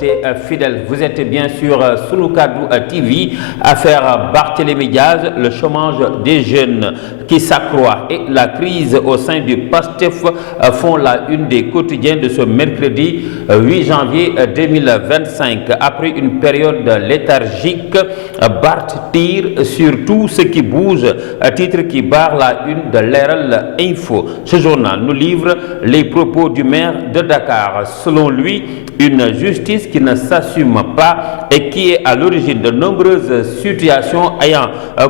restez fidèles. Vous êtes bien sûr Sunu Kaddu TV. Affaire Barthélémy Diaz, le chômage des jeunes qui s'accroît et la crise au sein du PASTEF font la une des quotidiens de ce mercredi 8 janvier 2025. Après une période léthargique, Barth tire sur tout ce qui bouge, titre qui barre la une de Leral Info. Ce journal nous livre les propos du maire de Dakar. Selon lui, une justice qui ne s'assume pas et qui est à l'origine de nombreuses situations ayant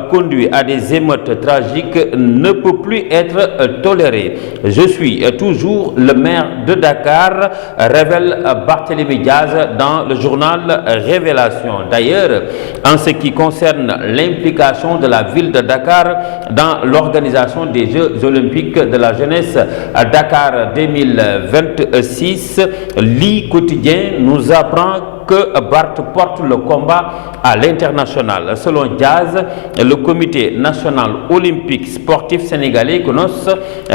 conduit à des émeutes tragiques ne peut plus être tolérée. Je suis toujours le maire de Dakar, révèle Barthélémy Diaz dans le journal Révélation. D'ailleurs, en ce qui concerne l'implication de la ville de Dakar dans l'organisation des Jeux olympiques de la jeunesse à Dakar 2026, l'I quotidien nous apprend que Barth porte le combat à l'international. Selon Diaz, le comité national olympique sportif sénégalais CONOS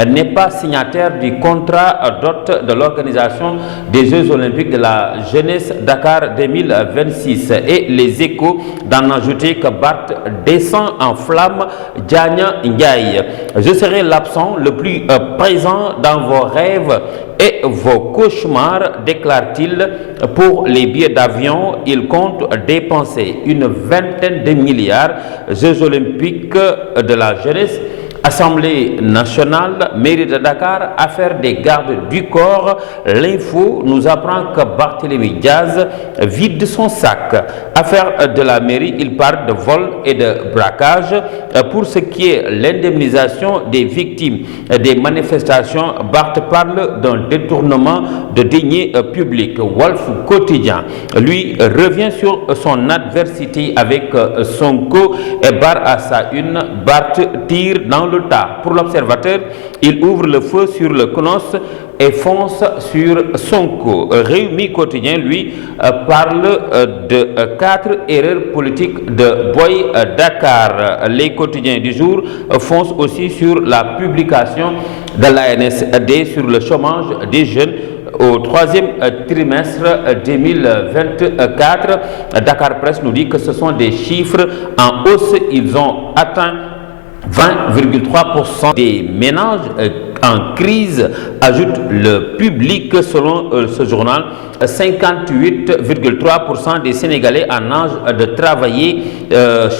n'est pas signataire du contrat d'hôte de l'organisation des Jeux olympiques de la jeunesse Dakar 2026. Et les Échos d'en ajouter que Barth descend en flamme Diania Ndiaye. Je serai l'absent le plus présent dans vos rêves et vos cauchemars, déclare-t-il. Pour les billets d'avion, il compte dépenser une vingtaine de milliards. Jeux olympiques de la jeunesse, Assemblée nationale, mairie de Dakar, affaire des gardes du corps. L'info nous apprend que Barthélémy Diaz vide son sac. Affaire de la mairie, il parle de vol et de braquage. Pour ce qui est l'indemnisation des victimes des manifestations, Barth parle d'un détournement de deniers publics. Wolf Quotidien, lui, revient sur son adversité avec Sonko et barre à sa une. Barth tire dans le tas. Pour l'Observateur, il ouvre le feu sur le CONOS et fonce sur Sonko. Réumi Quotidien, lui, parle de 4 erreurs politiques de Boy Dakar. Les quotidiens du jour foncent aussi sur la publication de l'ANSD sur le chômage des jeunes au troisième trimestre 2024. Dakar Presse nous dit que ce sont des chiffres en hausse. Ils ont atteint 20,3% des ménages en crise, ajoute le public. Selon ce journal, 58,3% des Sénégalais en âge de travailler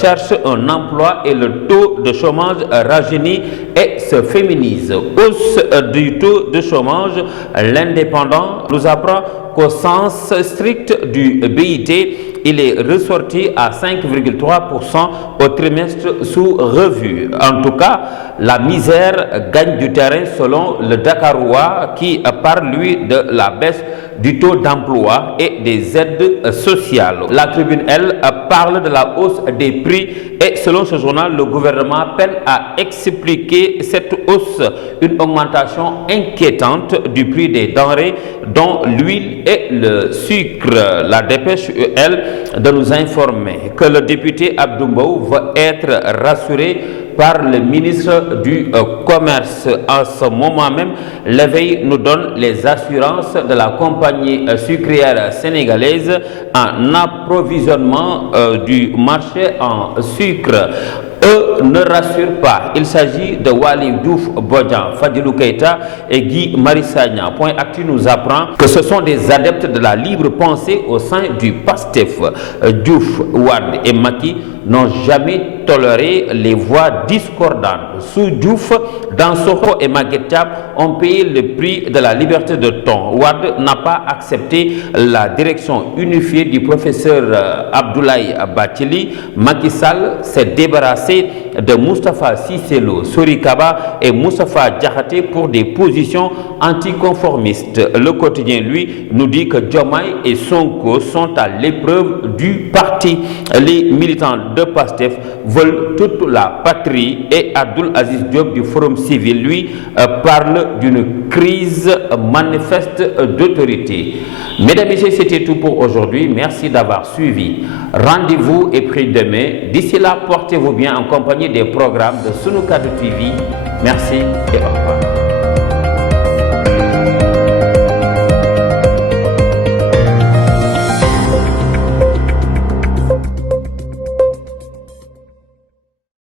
cherchent un emploi et le taux de chômage rajeunit et se féminise. Hausse du taux de chômage, l'Indépendant nous apprend qu'au sens strict du BIT, il est ressorti à 5,3% au trimestre sous revue. En tout cas, la misère gagne du terrain selon le Dakarois qui parle, lui, de la baisse du taux d'emploi et des aides sociales. La Tribune, elle, parle de la hausse des prix et selon ce journal, le gouvernement peine à expliquer cette hausse. Une augmentation inquiétante du prix des denrées dont l'huile et le sucre. La dépêche, elle, de nous informer que le député Abdou Mbow va être rassuré par le ministre du Commerce. En ce moment même, l'éveil nous donne les assurances de la compagnie sucrière sénégalaise en approvisionnement du marché en sucre. Eux ne rassurent pas. Il s'agit de Waly Diouf Bodian, Fadilou Keita et Guy Marius Sagna. Point Actu nous apprend que ce sont des adeptes de la libre pensée au sein du PASTEF. Diouf, Wade et Macky n'ont jamais toléré les voix discordantes. Sous Diouf, Dansokho et Maguette Thiam ont payé le prix de la liberté de ton. Wade n'a pas accepté la direction unifiée du professeur Abdoulaye Bathily. Macky Sall s'est débarrassé de Moustapha Cissé Lo, Sori Kaba et Moustapha Diakhaté pour des positions anticonformistes. Le quotidien, lui, nous dit que Diomaye et Sonko sont à l'épreuve du parti. Les militants de PASTEF veulent toute la patrie et Abdoul Aziz Diop du Forum Civil, lui, parle d'une crise manifeste d'autorité. Mesdames et messieurs, c'était tout pour aujourd'hui. Merci d'avoir suivi. Rendez-vous est pris demain. D'ici là, portez-vous bien en compagnie des programmes de Sunu Kaddu TV. Merci et au revoir.